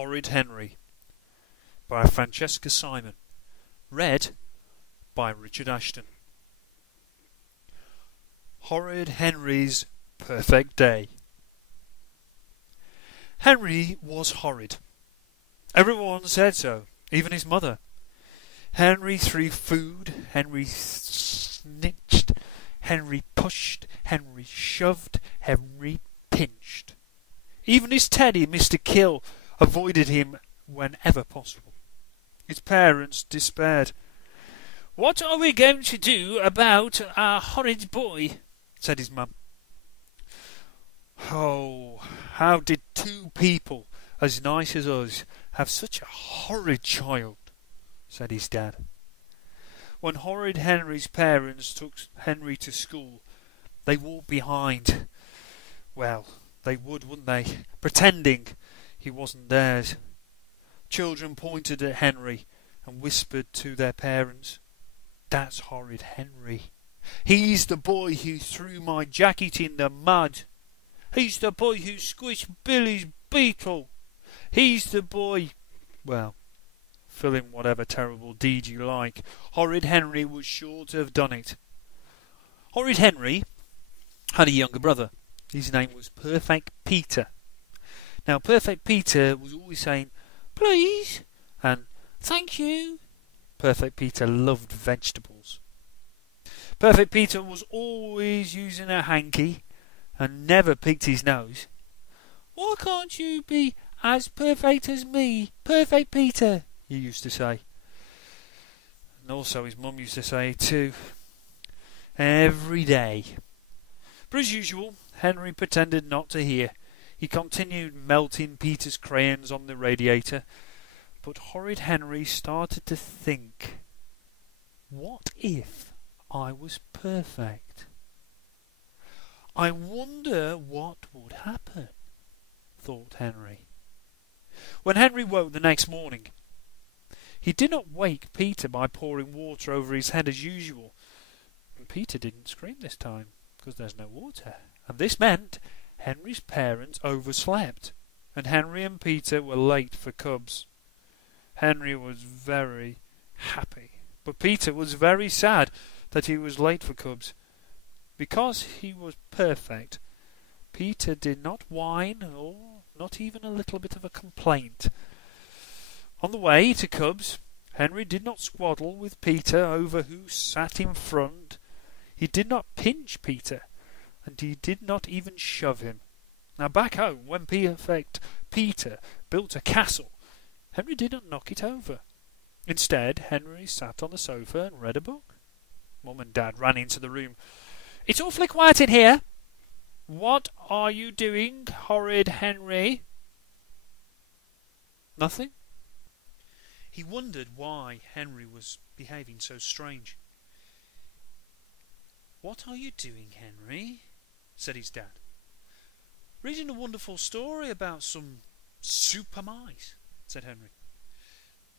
Horrid Henry by Francesca Simon. Read by Richard Ashton. Horrid Henry's Perfect Day. Henry was horrid. Everyone said so, even his mother. Henry threw food, Henry snitched, Henry pushed, Henry shoved, Henry pinched. Even his teddy, Mr. Kill, avoided him whenever possible. His parents despaired. "What are we going to do about our horrid boy?" said his mum. "Oh, how did two people as nice as us have such a horrid child?" said his dad. When Horrid Henry's parents took Henry to school, they walked behind. Well, they would, wouldn't they? Pretending he wasn't theirs. Children pointed at Henry and whispered to their parents, "That's Horrid Henry. He's the boy who threw my jacket in the mud. He's the boy who squished Billy's beetle. He's the boy..." Well, fill in whatever terrible deed you like. Horrid Henry was sure to have done it. Horrid Henry had a younger brother. His name was Perfect Peter. Now, Perfect Peter was always saying, "Please," and "Thank you." Perfect Peter loved vegetables. Perfect Peter was always using a hanky and never picked his nose. "Why can't you be as perfect as me, Perfect Peter?" he used to say. And also his mum used to say it too. Every day. But as usual, Henry pretended not to hear. He continued melting Peter's crayons on the radiator. But Horrid Henry started to think, what if I was perfect? I wonder what would happen, thought Henry. When Henry woke the next morning, he did not wake Peter by pouring water over his head as usual. And Peter didn't scream this time, because there's no water. And this meant Henry's parents overslept, and Henry and Peter were late for Cubs. Henry was very happy, but Peter was very sad that he was late for Cubs. Because he was perfect, Peter did not whine or not even a little bit of a complaint. On the way to Cubs, Henry did not squaddle with Peter over who sat in front. He did not pinch Peter, and he did not even shove him. Now back home, when Perfect Peter built a castle, Henry did not knock it over. Instead, Henry sat on the sofa and read a book. Mum and Dad ran into the room. "It's awfully quiet in here." "What are you doing, Horrid Henry?" "Nothing." He wondered why Henry was behaving so strange. "What are you doing, Henry?" said his dad. "Reading a wonderful story about some super mice," said Henry.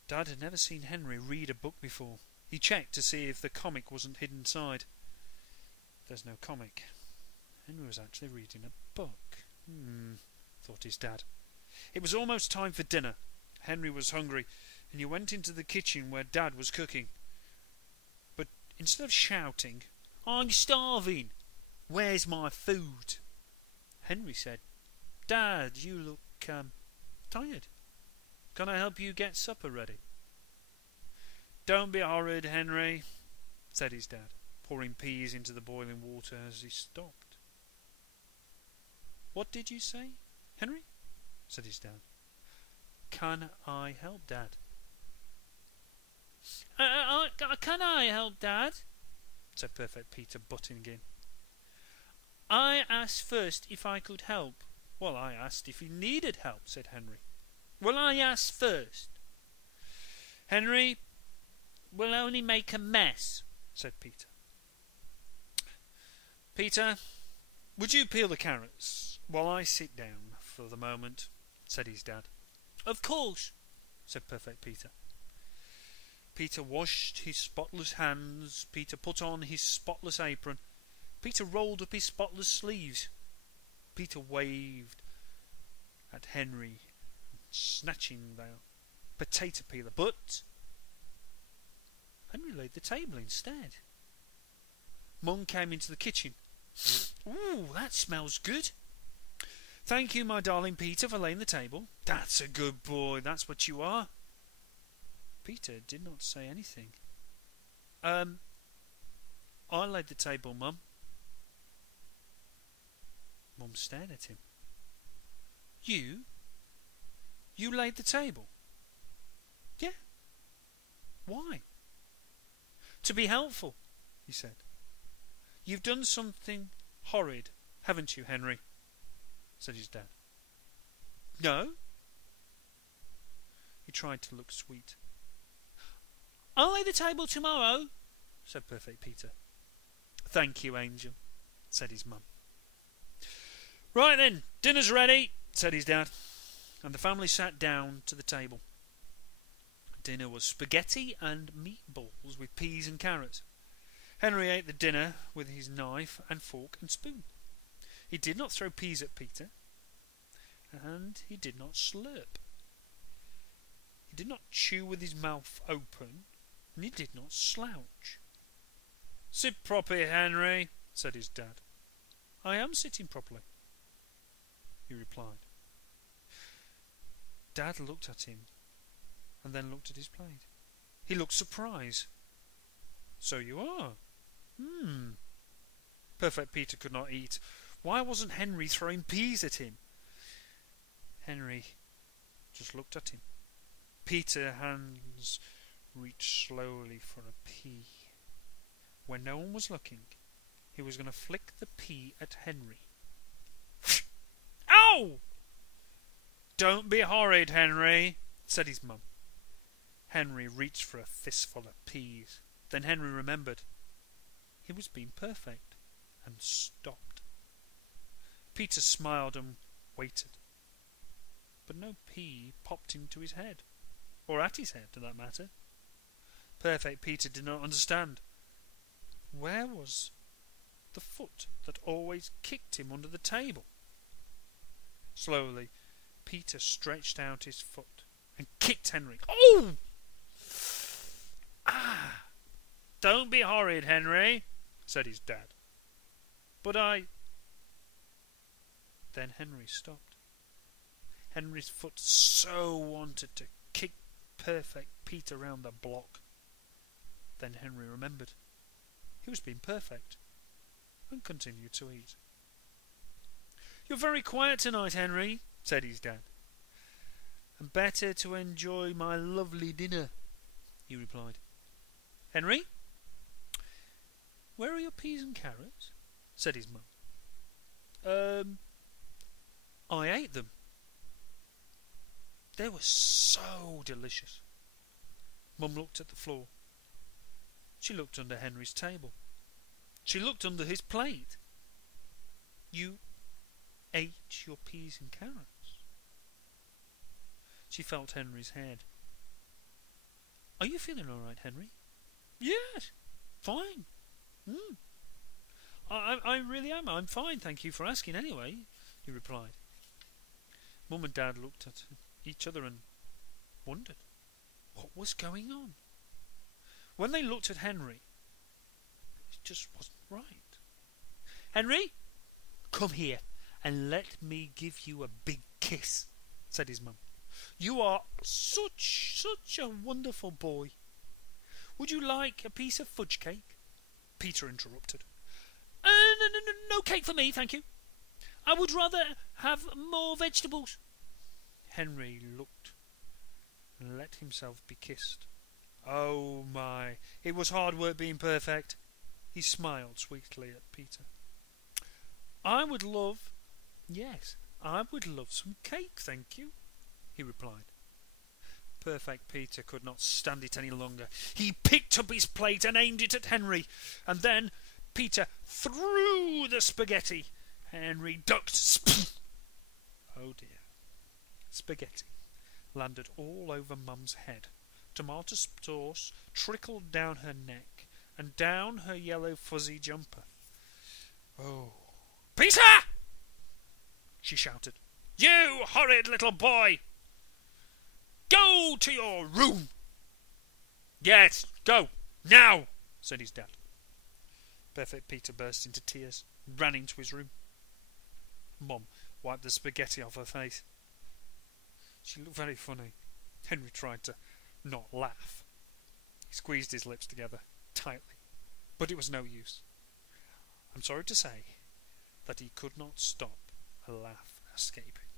Dad had never seen Henry read a book before. He checked to see if the comic wasn't hidden inside. There's no comic. Henry was actually reading a book. Thought his dad. It was almost time for dinner. Henry was hungry, and he went into the kitchen where Dad was cooking. But instead of shouting, "I'm starving. Where's my food?" Henry said, "Dad, you look tired. Can I help you get supper ready?" "Don't be horrid, Henry," said his dad, pouring peas into the boiling water as he stopped. "What did you say, Henry?" said his dad. "Can I help, Dad?" Can I help, Dad?" said Perfect Peter, butting in. "I asked first if I could help." "Well, I asked if he needed help," said Henry. "Well, I asked first." "Henry will only make a mess," said Peter. "Peter, would you peel the carrots while I sit down for the moment?" said his dad. "Of course," said Perfect Peter. Peter washed his spotless hands. Peter put on his spotless apron. Peter rolled up his spotless sleeves. Peter waved at Henry snatching the potato peeler, but Henry laid the table instead. Mum came into the kitchen. "Ooh, that smells good. Thank you, my darling Peter, for laying the table. That's a good boy, that's what you are." Peter did not say anything. I laid the table, Mum." Mum stared at him. You? You laid the table?" "Yeah." "Why?" "To be helpful," he said. "You've done something horrid, haven't you, Henry?" said his dad. "No." He tried to look sweet. "I'll lay the table tomorrow," said Perfect Peter. "Thank you, Angel," said his mum. "Right then, dinner's ready," said his dad, and the family sat down to the table. Dinner was spaghetti and meatballs with peas and carrots. Henry ate the dinner with his knife and fork and spoon. He did not throw peas at Peter, and he did not slurp. He did not chew with his mouth open, and he did not slouch. "Sit properly, Henry," said his dad. "I am sitting properly," he replied. Dad looked at him, and then looked at his plate. He looked surprised. "So you are? Perfect Peter could not eat. Why wasn't Henry throwing peas at him? Henry just looked at him. Peter's hands reached slowly for a pea. When no one was looking, he was going to flick the pea at Henry. "Ow! Don't be horrid, Henry," said his mum. Henry reached for a fistful of peas. Then Henry remembered. He was being perfect, and stopped. Peter smiled and waited. But no pea popped into his head, or at his head, for that matter. Perfect Peter did not understand. Where was the foot that always kicked him under the table? Slowly, Peter stretched out his foot and kicked Henry. "Oh! Ah! Don't be horrid, Henry," said his dad. "But I—" Then Henry stopped. Henry's foot so wanted to kick Perfect Peter round the block. Then Henry remembered. He was being perfect, and continued to eat. "You're very quiet tonight, Henry," said his dad. "And better to enjoy my lovely dinner," he replied. "Henry, where are your peas and carrots?" said his mum. I ate them. They were so delicious." Mum looked at the floor. She looked under Henry's table. She looked under his plate. "You ate your peas and carrots?" She felt Henry's head. "Are you feeling all right, Henry?" "Yes, fine. I really am. I'm fine, thank you for asking anyway," he replied. Mum and Dad looked at each other and wondered what was going on. When they looked at Henry, it just wasn't right. "Henry, come here and let me give you a big kiss," said his mum. "You are such a wonderful boy. Would you like a piece of fudge cake?" Peter interrupted. No cake for me, thank you. I would rather have more vegetables." Henry looked and let himself be kissed. Oh my, it was hard work being perfect. He smiled sweetly at Peter. I would love some cake, thank you," he replied. Perfect Peter could not stand it any longer. He picked up his plate and aimed it at Henry, and then Peter threw the spaghetti. Henry ducked. Oh dear. Spaghetti landed all over Mum's head. Tomato sauce trickled down her neck and down her yellow fuzzy jumper. "Oh, Peter!" she shouted. "You horrid little boy! Go to your room! Yes, go, now, said his dad. Perfect Peter burst into tears, ran into his room. Mum wiped the spaghetti off her face. She looked very funny. Henry tried to not laugh. He squeezed his lips together tightly, but it was no use. I'm sorry to say that he could not stop a laugh escaping.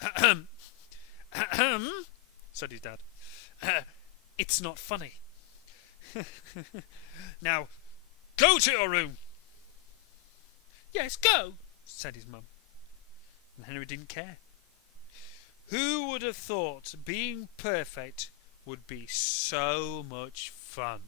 Ahem, ahem, said his dad. It's not funny. Now, go to your room. Yes, go, said his mum. And Henry didn't care. Who would have thought being perfect would be so much fun?